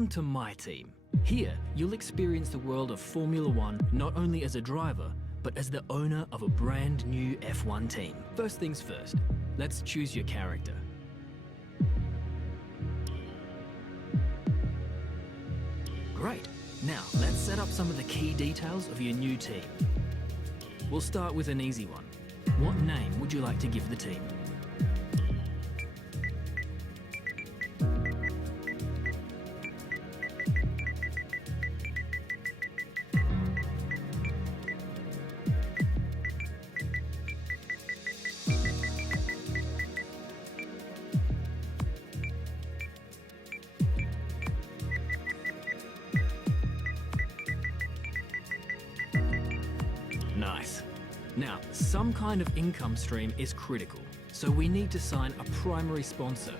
Welcome to my team. Here, you'll experience the world of Formula One not only as a driver, but as the owner of a brand new F1 team. First things first, let's choose your character. Great. Now, let's set up some of the key details of your new team. We'll start with an easy one. What name would you like to give the team? Nice. Now, some kind of income stream is critical, so we need to sign a primary sponsor.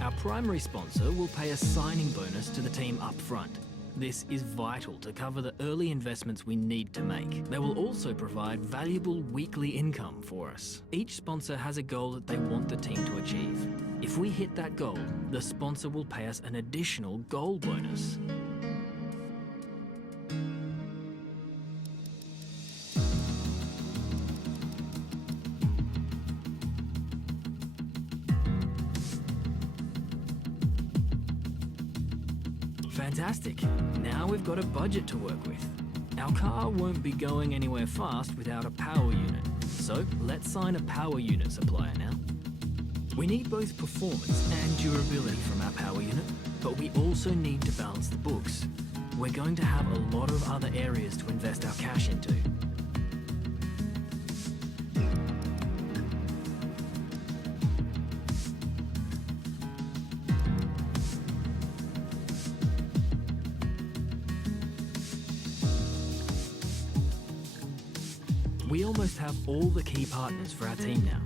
Our primary sponsor will pay a signing bonus to the team up front. This is vital to cover the early investments we need to make. They will also provide valuable weekly income for us. Each sponsor has a goal that they want the team to achieve. If we hit that goal, the sponsor will pay us an additional goal bonus. Fantastic. Now we've got a budget to work with. Our car won't be going anywhere fast without a power unit. So let's sign a power unit supplier now. We need both performance and durability from our power unit, but we also need to balance the books. We're going to have a lot of other areas to invest our cash into. We almost have all the key partners for our team now,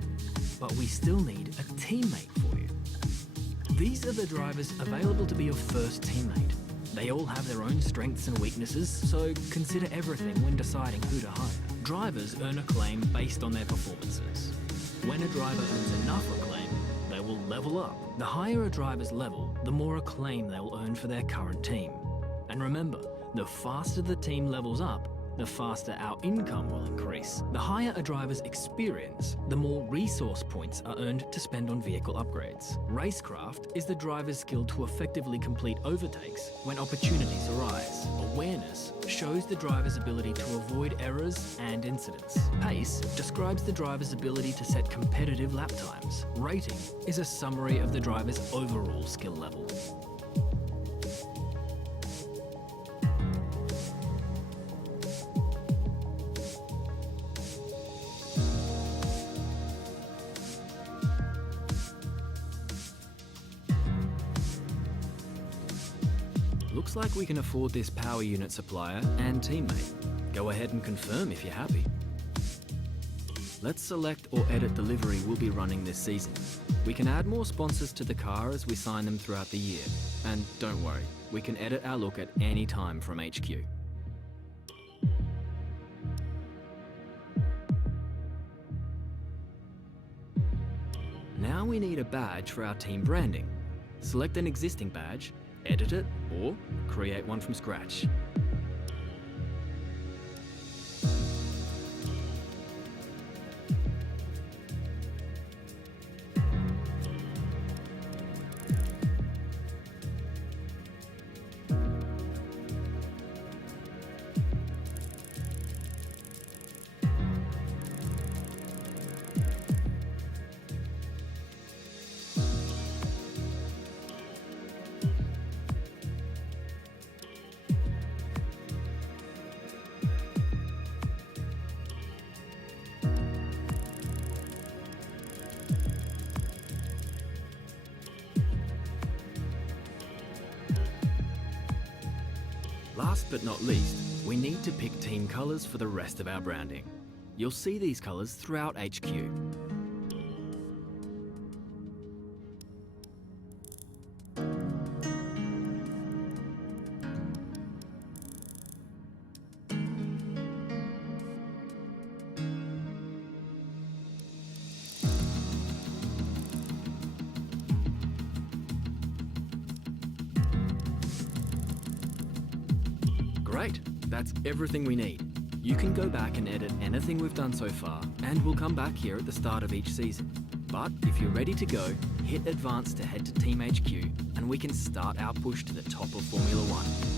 but we still need a teammate for you. These are the drivers available to be your first teammate. They all have their own strengths and weaknesses, so consider everything when deciding who to hire. Drivers earn acclaim based on their performances. When a driver earns enough acclaim, they will level up. The higher a driver's level, the more acclaim they'll earn for their current team. And remember, the faster the team levels up, the faster our income will increase. The higher a driver's experience, the more resource points are earned to spend on vehicle upgrades. Racecraft is the driver's skill to effectively complete overtakes when opportunities arise. Awareness shows the driver's ability to avoid errors and incidents. Pace describes the driver's ability to set competitive lap times. Rating is a summary of the driver's overall skill level. Looks like we can afford this power unit supplier and teammate. Go ahead and confirm if you're happy. Let's select or edit the livery we'll be running this season. We can add more sponsors to the car as we sign them throughout the year. And don't worry, we can edit our look at any time from HQ. Now we need a badge for our team branding. Select an existing badge, edit it, or create one from scratch. Last but not least, we need to pick team colours for the rest of our branding. You'll see these colours throughout HQ. Great, that's everything we need. You can go back and edit anything we've done so far, and we'll come back here at the start of each season. But if you're ready to go, hit Advance to head to Team HQ, and we can start our push to the top of Formula One.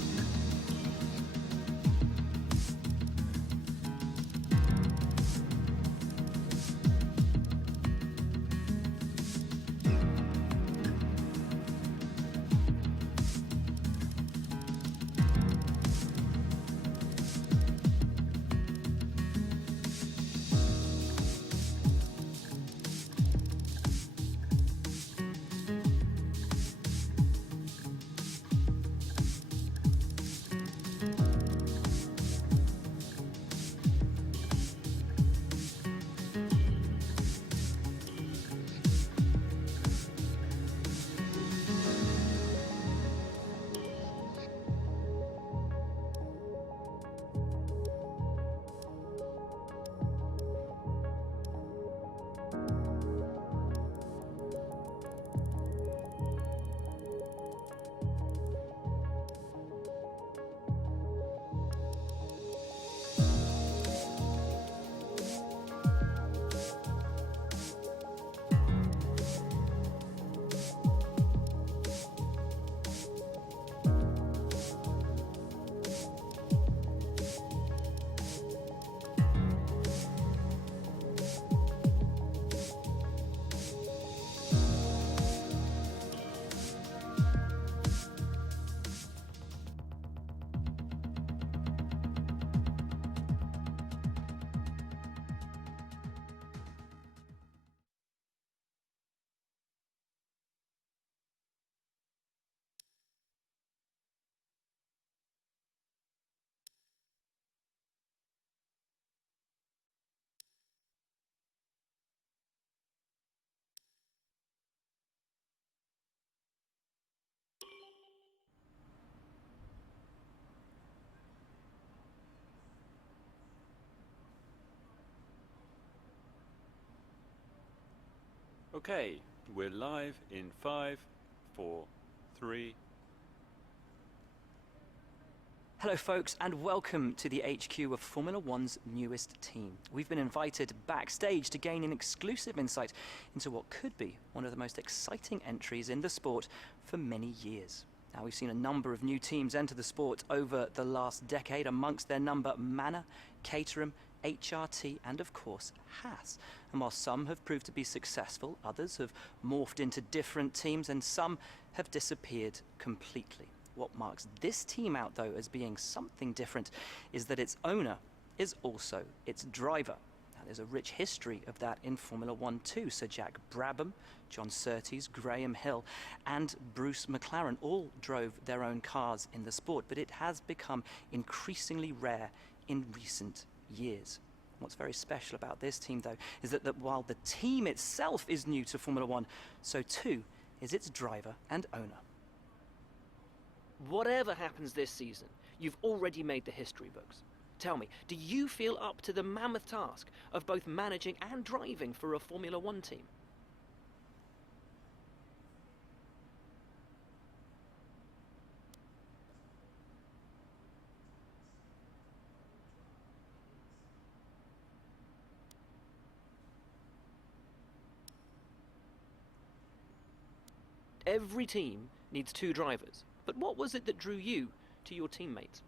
Okay, we're live in 5, 4, 3. Hello folks, and welcome to the HQ of Formula One's newest team. We've been invited backstage to gain an exclusive insight into what could be one of the most exciting entries in the sport for many years. Now, we've seen a number of new teams enter the sport over the last decade, amongst their number Manor, Caterham, HRT and of course Haas. And while some have proved to be successful, others have morphed into different teams and some have disappeared completely. What marks this team out though as being something different is that its owner is also its driver. Now, there's a rich history of that in Formula One too. Sir Jack Brabham, John Surtees, Graham Hill and Bruce McLaren all drove their own cars in the sport, but it has become increasingly rare in recent years. What's very special about this team though is that while the team itself is new to Formula One, so too is its driver and owner. Whatever happens this season, you've already made the history books. Tell me, do you feel up to the mammoth task of both managing and driving for a Formula One team? Every team needs two drivers, but what was it that drew you to your teammates?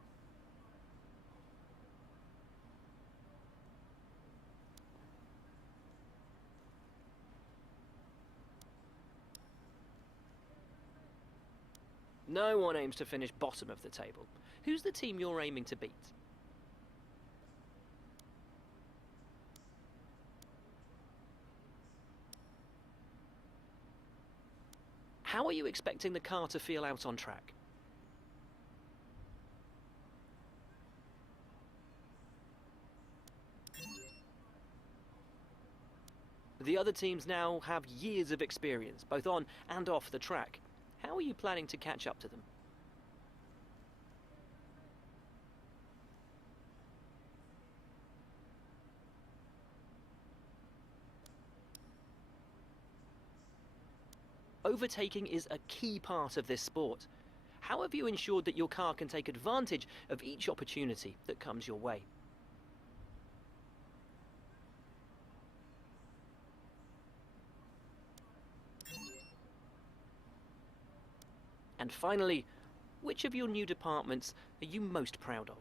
No one aims to finish bottom of the table. Who's the team you're aiming to beat? How are you expecting the car to feel out on track? The other teams now have years of experience, both on and off the track. How are you planning to catch up to them? Overtaking is a key part of this sport. How have you ensured that your car can take advantage of each opportunity that comes your way? And finally, which of your new departments are you most proud of?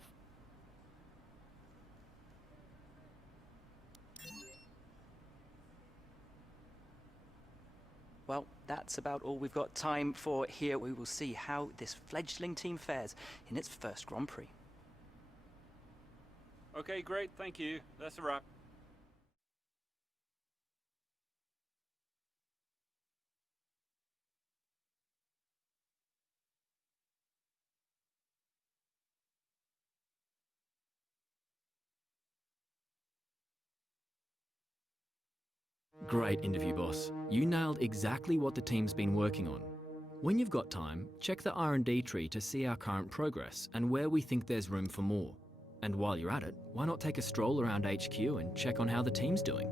Well, that's about all we've got time for here. We will see how this fledgling team fares in its first Grand Prix. Okay, great, thank you. That's a wrap. Great interview, boss. You nailed exactly what the team's been working on. When you've got time, check the R&D tree to see our current progress and where we think there's room for more. And while you're at it, why not take a stroll around HQ and check on how the team's doing?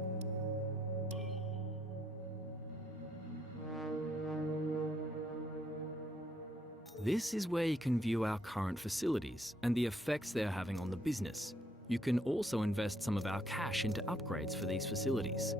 This is where you can view our current facilities and the effects they're having on the business. You can also invest some of our cash into upgrades for these facilities.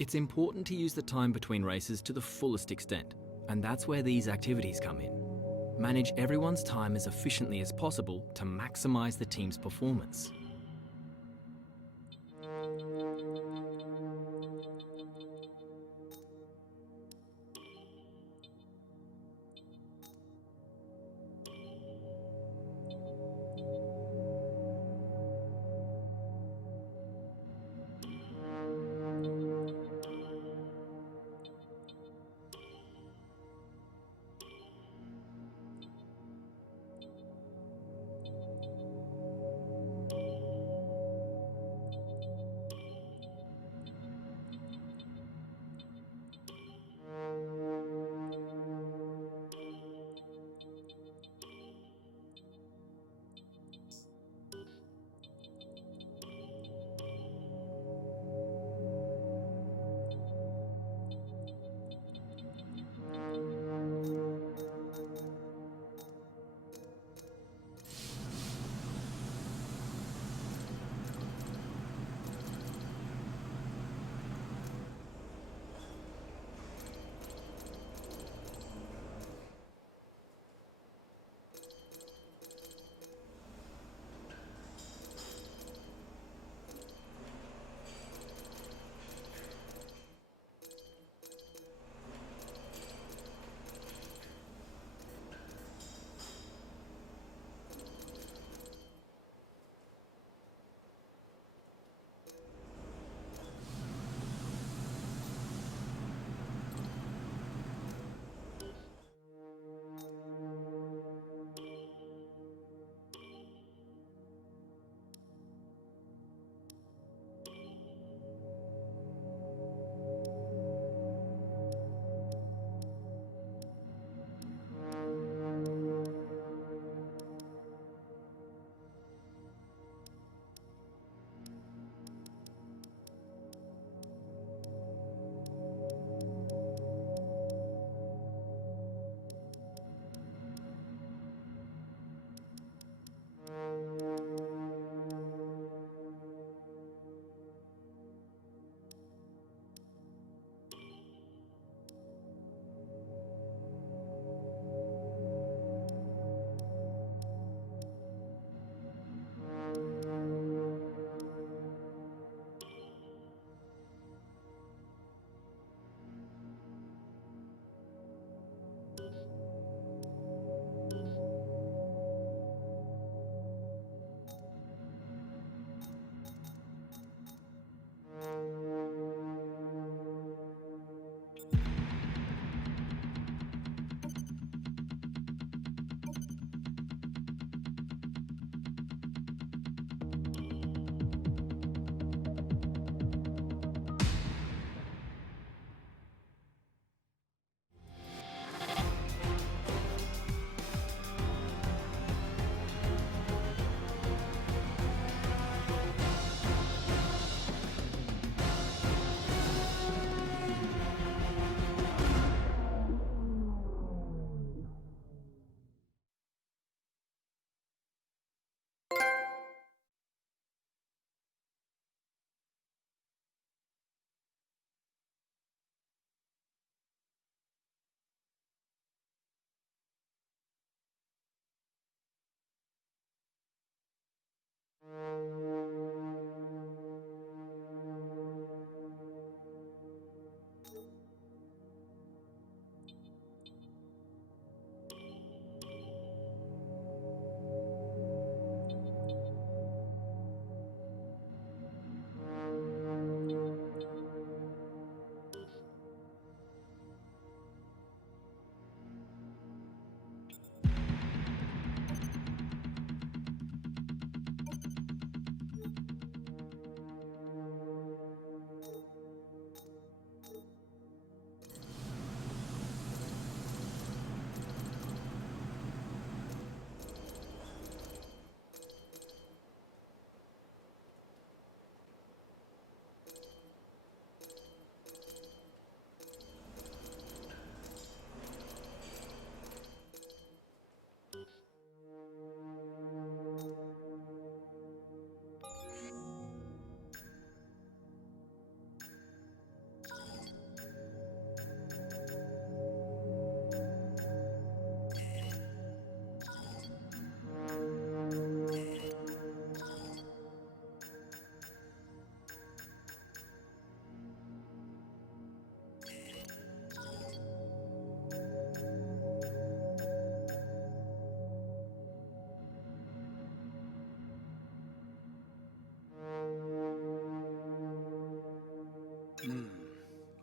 It's important to use the time between races to the fullest extent, and that's where these activities come in. Manage everyone's time as efficiently as possible to maximize the team's performance.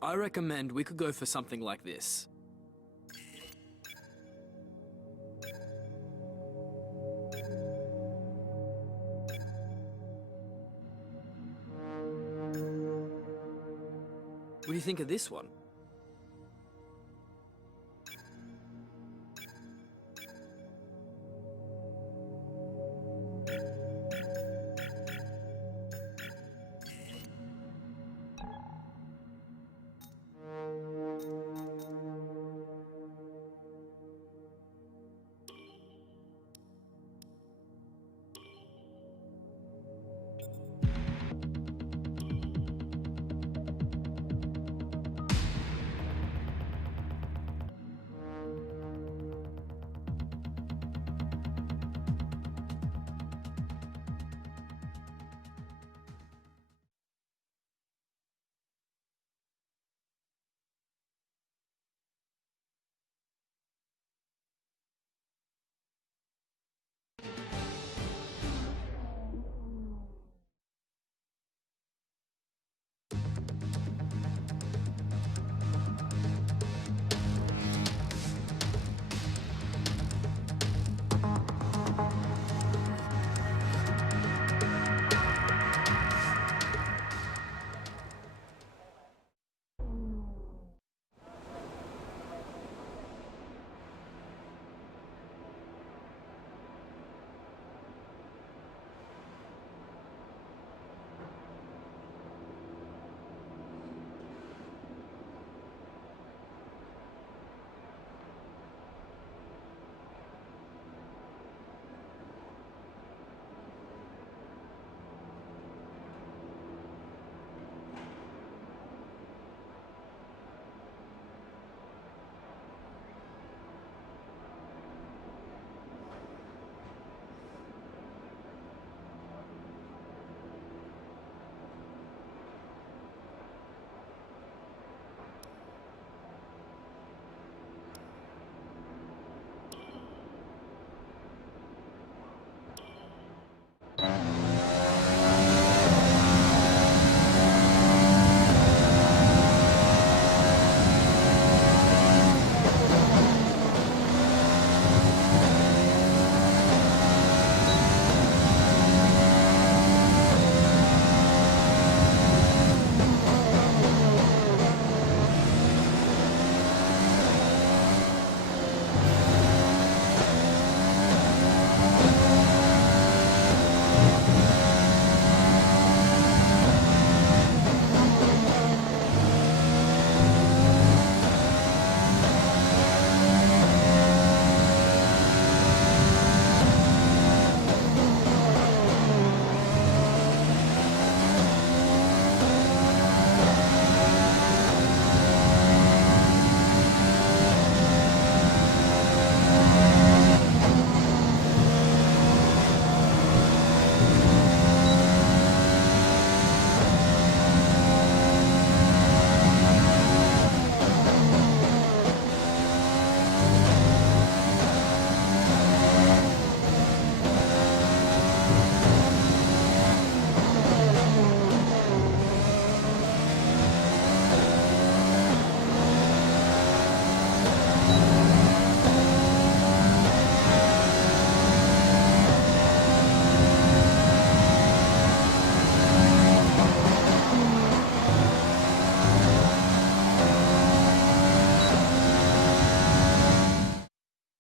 I recommend we could go for something like this. What do you think of this one?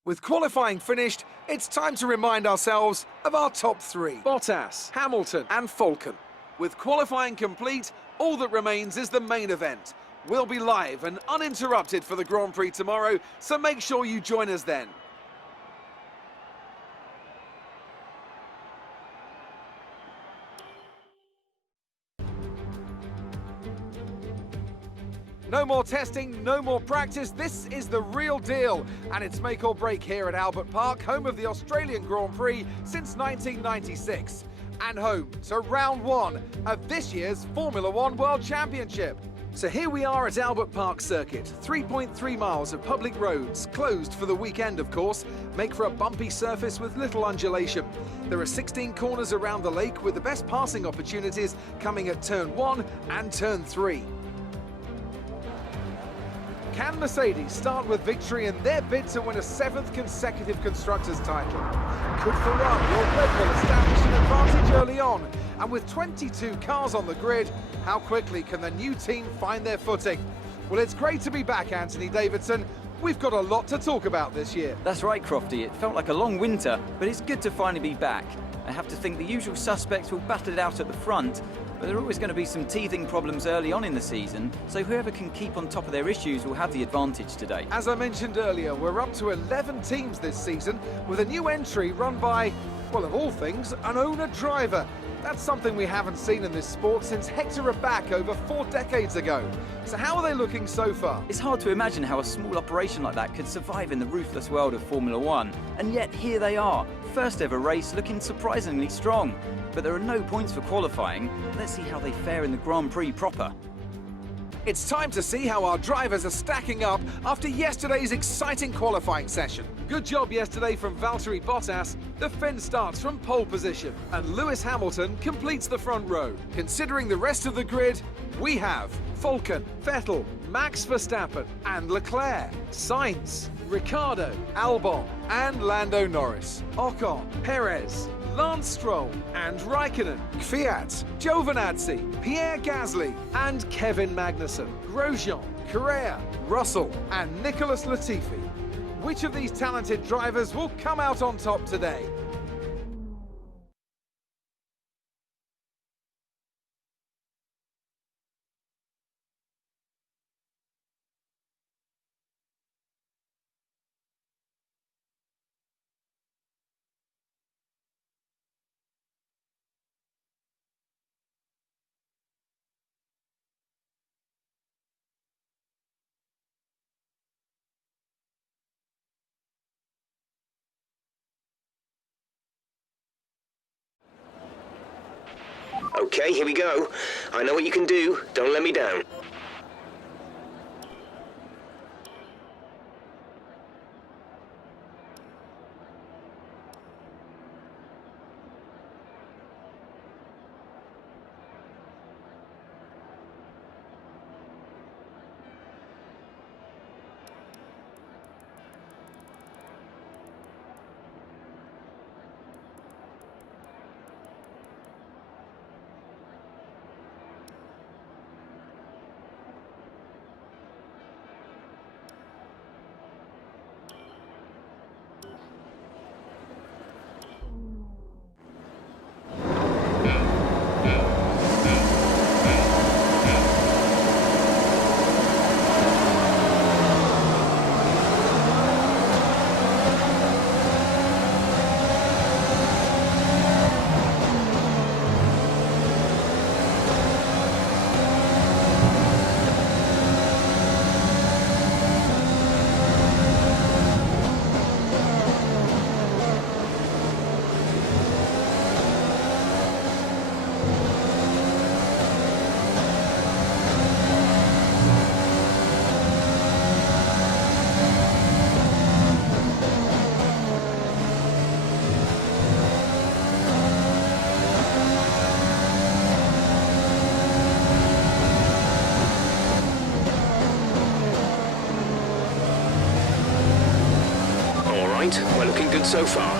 With qualifying finished, it's time to remind ourselves of our top three: Bottas, Hamilton and Falcon. With qualifying complete, all that remains is the main event. We'll be live and uninterrupted for the Grand Prix tomorrow, so make sure you join us then. No more testing, no more practice. This is the real deal. And it's make or break here at Albert Park, home of the Australian Grand Prix since 1996. And home to round one of this year's Formula One World Championship. So here we are at Albert Park Circuit. 3.3 miles of public roads, closed for the weekend of course, make for a bumpy surface with little undulation. There are 16 corners around the lake with the best passing opportunities coming at turn 1 and turn 3. Can Mercedes start with victory in their bid to win a 7th consecutive Constructors' title? Could Ferrari or Red Bull establish an advantage early on? And with 22 cars on the grid, how quickly can the new team find their footing? Well, it's great to be back, Anthony Davidson. We've got a lot to talk about this year. That's right, Crofty. It felt like a long winter, but it's good to finally be back. I have to think the usual suspects will battle it out at the front, but there are always going to be some teething problems early on in the season, so whoever can keep on top of their issues will have the advantage today. As I mentioned earlier, we're up to 11 teams this season, with a new entry run by, well, of all things, an owner driver. That's something we haven't seen in this sport since Hector Raback over 4 decades ago. So how are they looking so far? It's hard to imagine how a small operation like that could survive in the ruthless world of Formula One, and yet here they are, first ever race looking surprisingly strong. But there are no points for qualifying. Let's see how they fare in the Grand Prix proper. It's time to see how our drivers are stacking up after yesterday's exciting qualifying session. Good job yesterday from Valtteri Bottas. The Finn starts from pole position, and Lewis Hamilton completes the front row. Considering the rest of the grid, we have Falken, Vettel, Max Verstappen and Leclerc, Sainz, Ricciardo, Albon and Lando Norris, Ocon, Perez, Lance Stroll and Raikkonen, Kvyat, Giovinazzi, Pierre Gasly and Kevin Magnussen, Grosjean, Correa, Russell and Nicholas Latifi. Which of these talented drivers will come out on top today? Okay, here we go. I know what you can do. Don't let me down. We're looking good so far.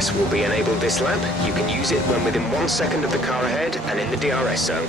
DRS will be enabled this lap. You can use it when within 1 second of the car ahead and in the DRS zone.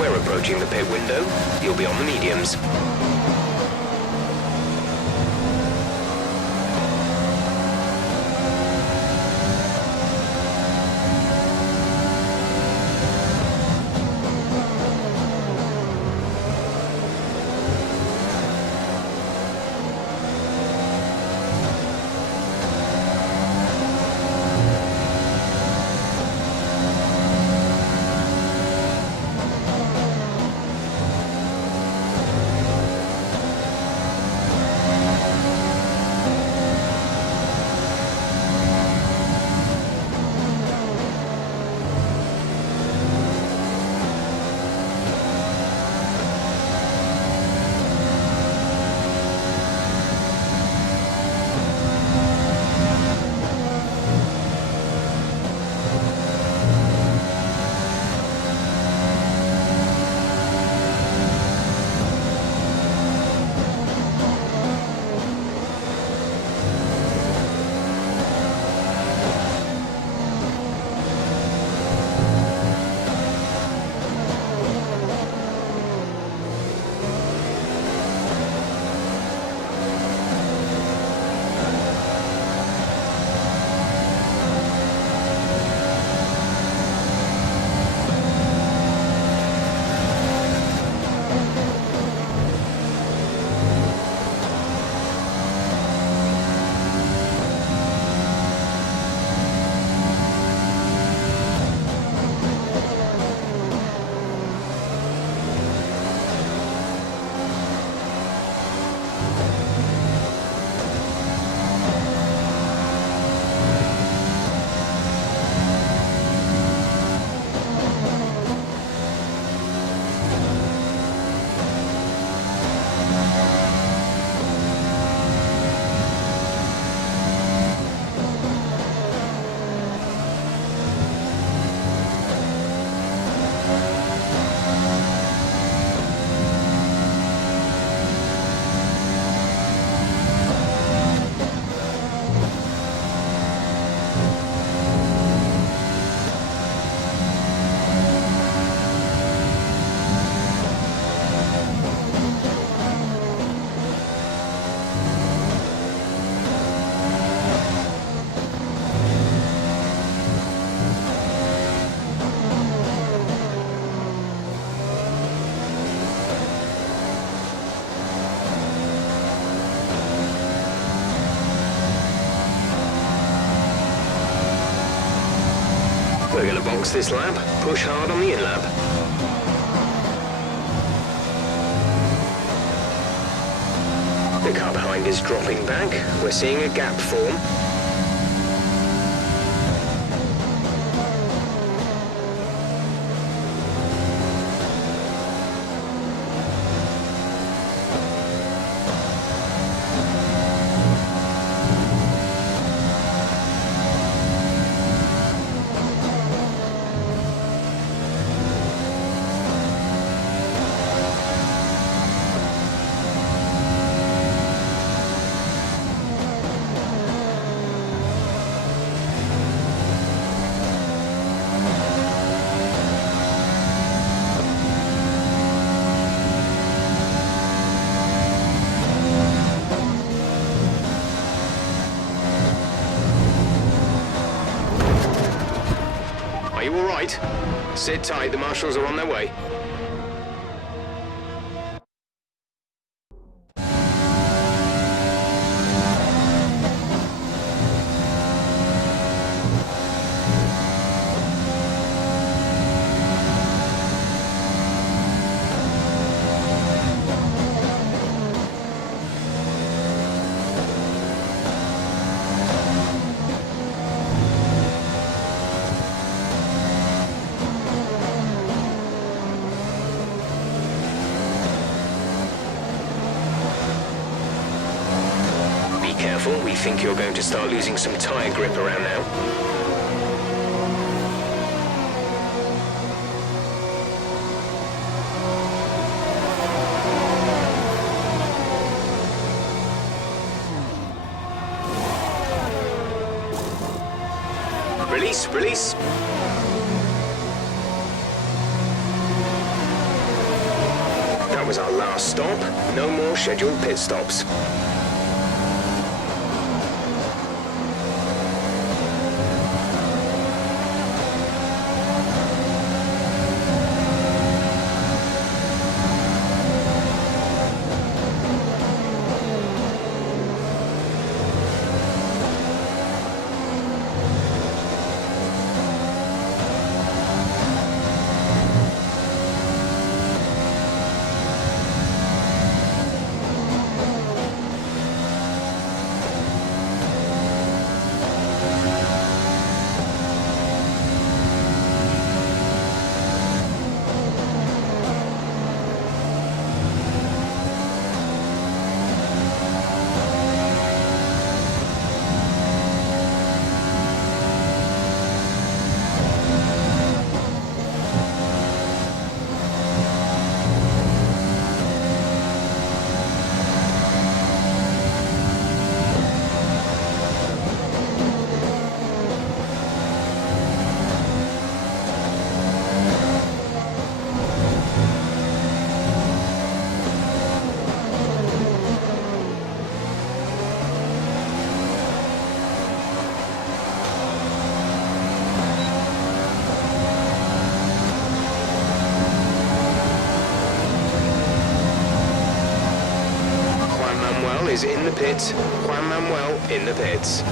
We're approaching the pit window. You'll be on the mediums. We're going to box this lap, push hard on the in-lap. The car behind is dropping back. We're seeing a gap form. You all right? Sit tight, the marshals are on their way. We think you're going to start losing some tyre grip around now. Release, release. That was our last stop. No more scheduled pit stops. Is in the pit. Juan Manuel in the pits.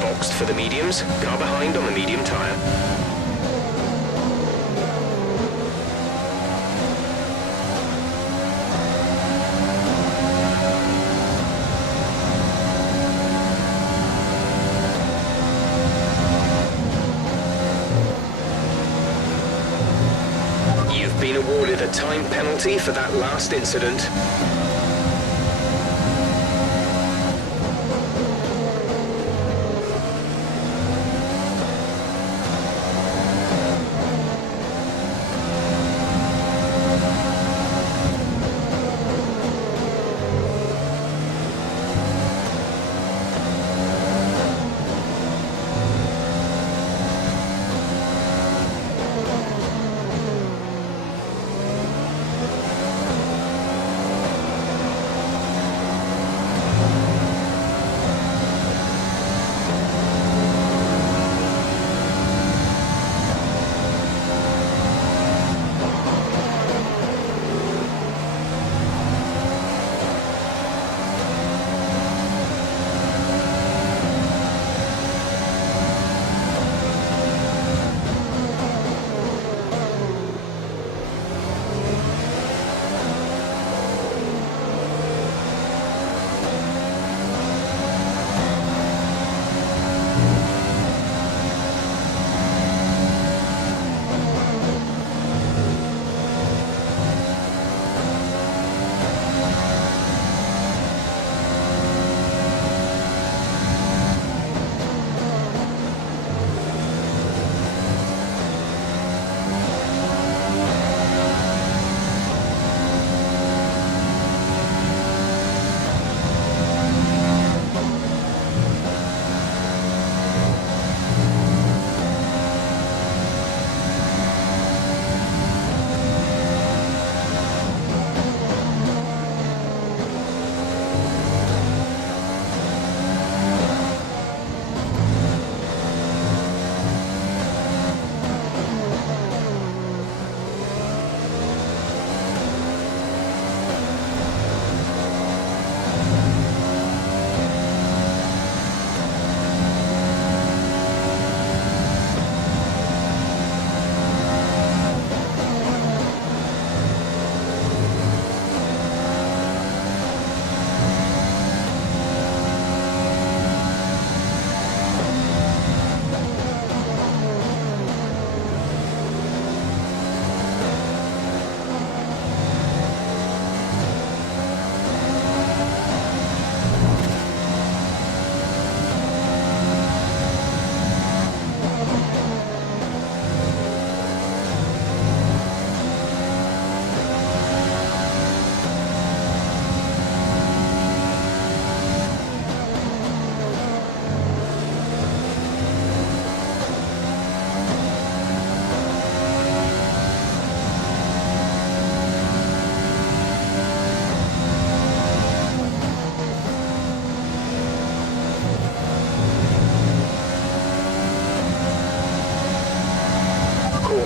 Boxed for the mediums, car behind on the medium tyre. You've been awarded a time penalty for that last incident.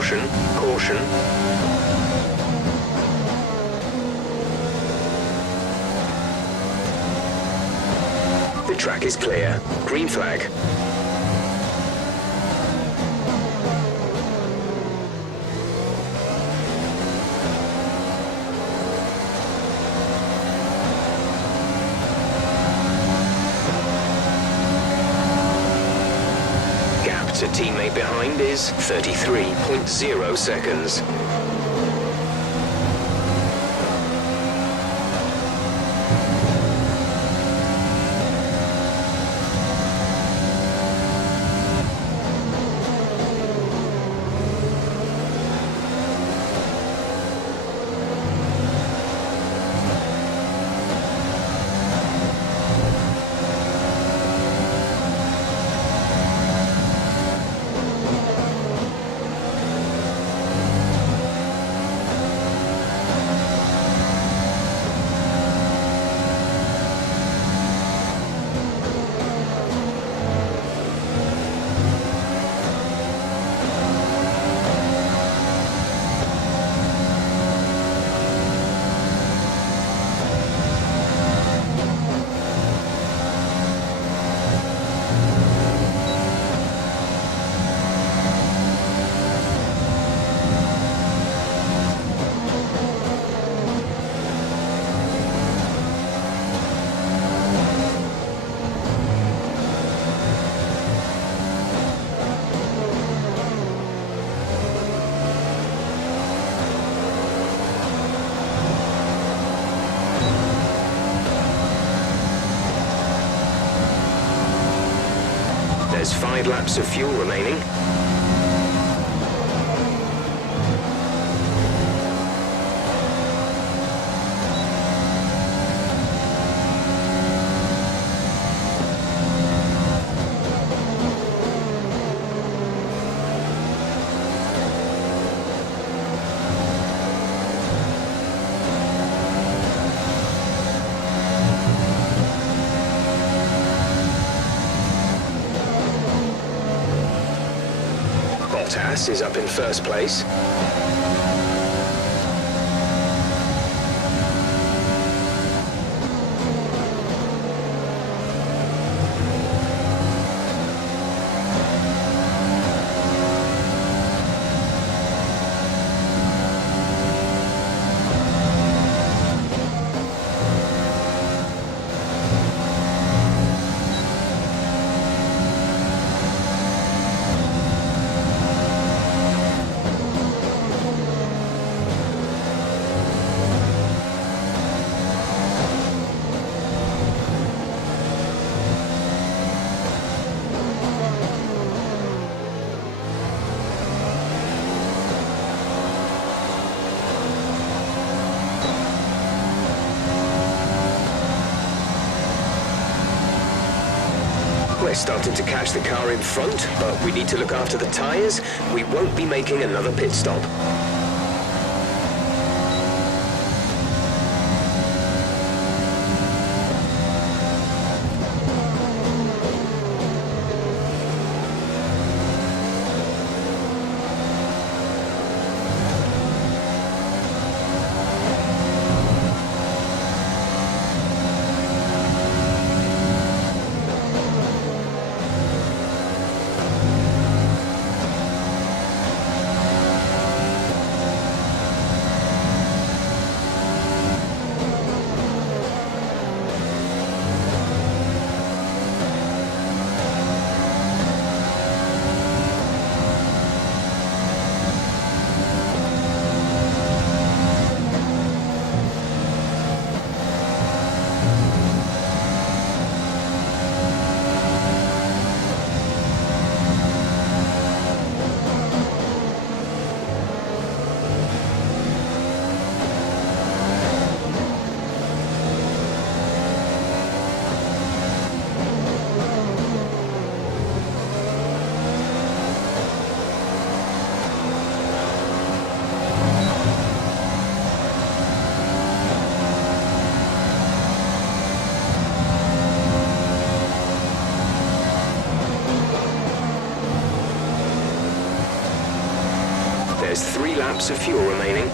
Caution, caution. The track is clear. Green flag. Gap to teammate behind is 33.0 seconds. There's 5 laps of fuel remaining. Bottas is up in first place. We're starting to catch the car in front, but we need to look after the tyres. We won't be making another pit stop. There's 3 laps of fuel remaining.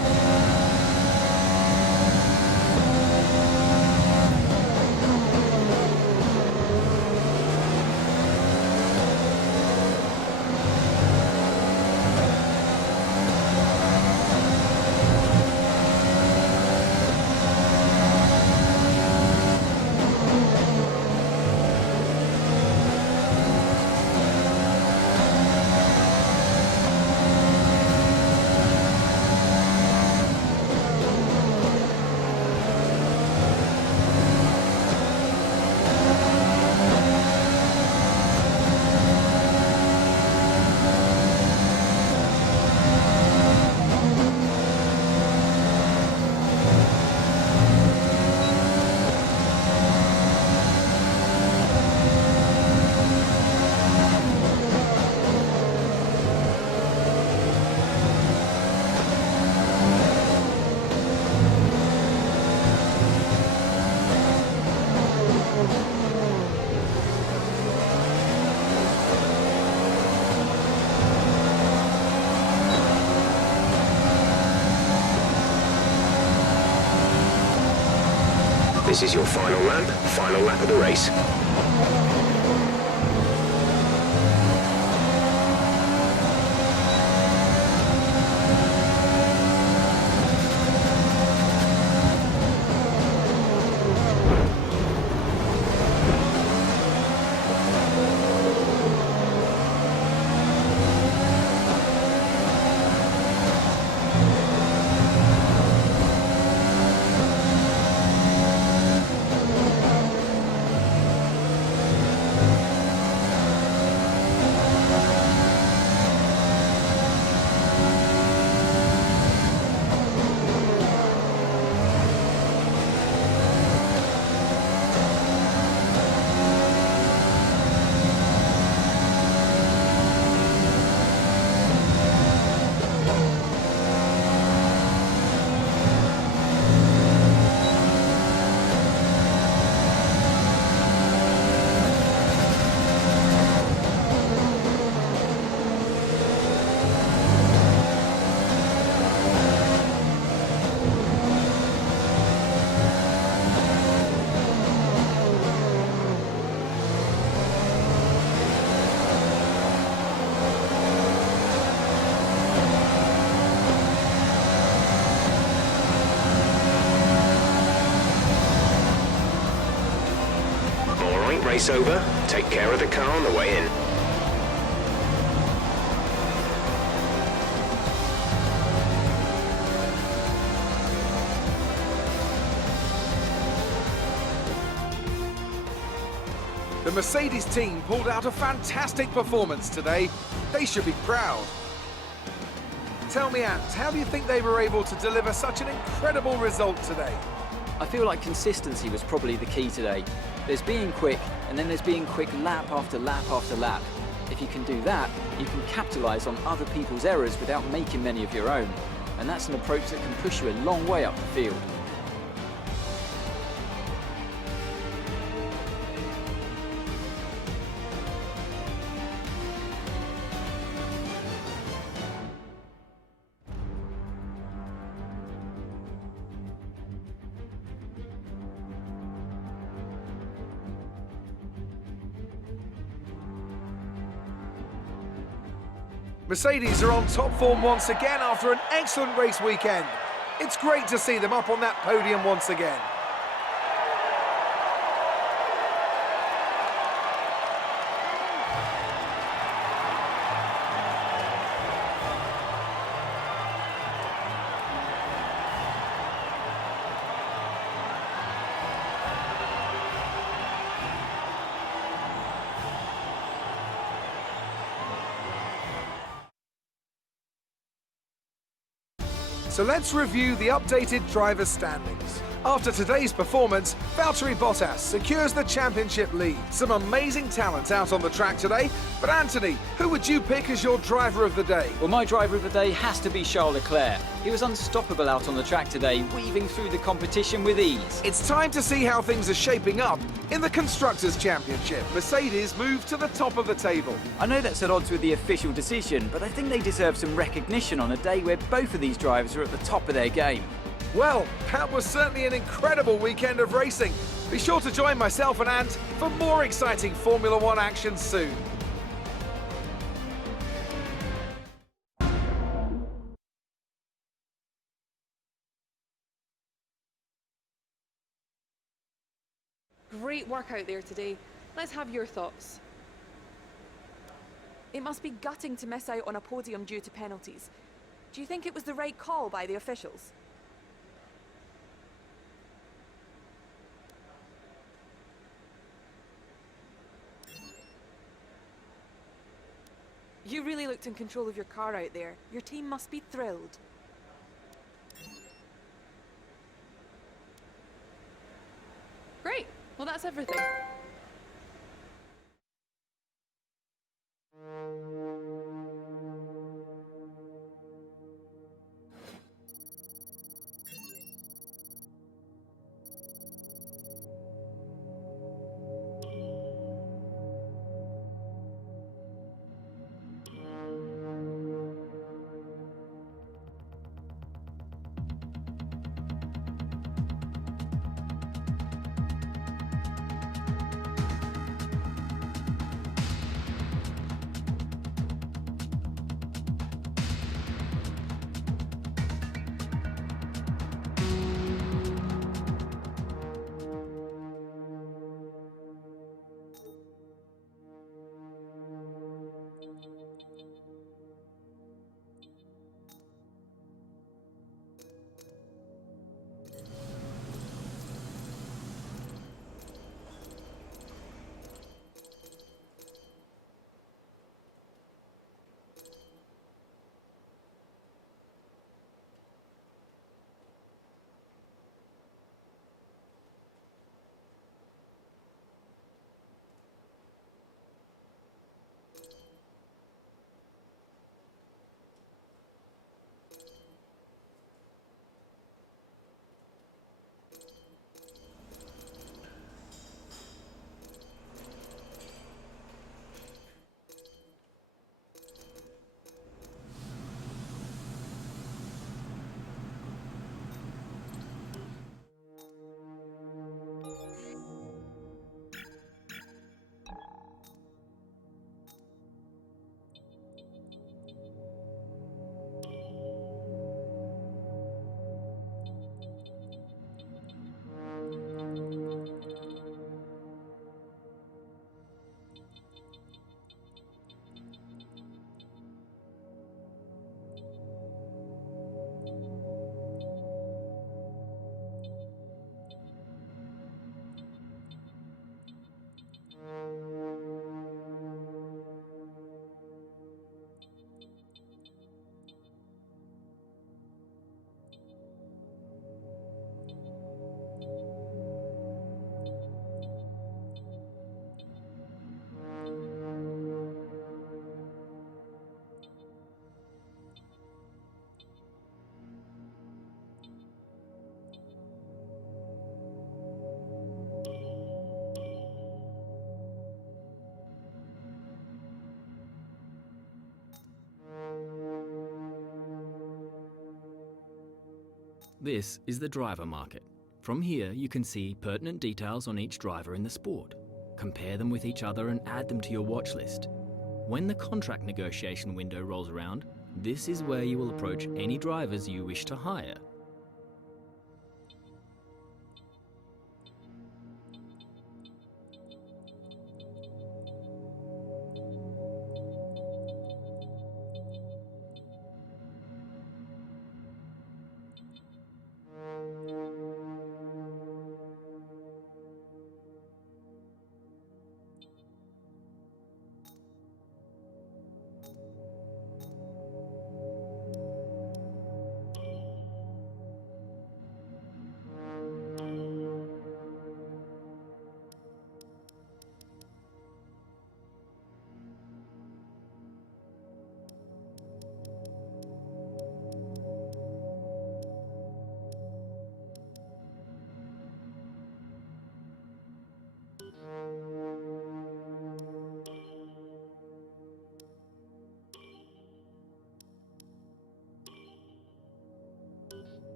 This is your final lap of the race. Race over. Take care of the car on the way in. The Mercedes team pulled out a fantastic performance today. They should be proud. Tell me, Ant, how do you think they were able to deliver such an incredible result today? I feel like consistency was probably the key today. There's being quick, and then there's being quick lap after lap after lap. If you can do that, you can capitalise on other people's errors without making many of your own. And that's an approach that can push you a long way up the field. Mercedes are on top form once again after an excellent race weekend. It's great to see them up on that podium once again. So let's review the updated driver standings. After today's performance, Valtteri Bottas secures the championship lead. Some amazing talent out on the track today, but Anthony, who would you pick as your driver of the day? Well, my driver of the day has to be Charles Leclerc. He was unstoppable out on the track today, weaving through the competition with ease. It's time to see how things are shaping up in the Constructors' Championship. Mercedes move to the top of the table. I know that's at odds with the official decision, but I think they deserve some recognition on a day where both of these drivers are at the top of their game. Well, that was certainly an incredible weekend of racing. Be sure to join myself and Ant for more exciting Formula One action soon. Great work out there today. Let's have your thoughts. It must be gutting to miss out on a podium due to penalties. Do you think it was the right call by the officials? You really looked in control of your car out there. Your team must be thrilled. Great. Well, that's everything. This is the driver market. From here, you can see pertinent details on each driver in the sport. Compare them with each other and add them to your watch list. When the contract negotiation window rolls around, this is where you will approach any drivers you wish to hire.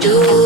do.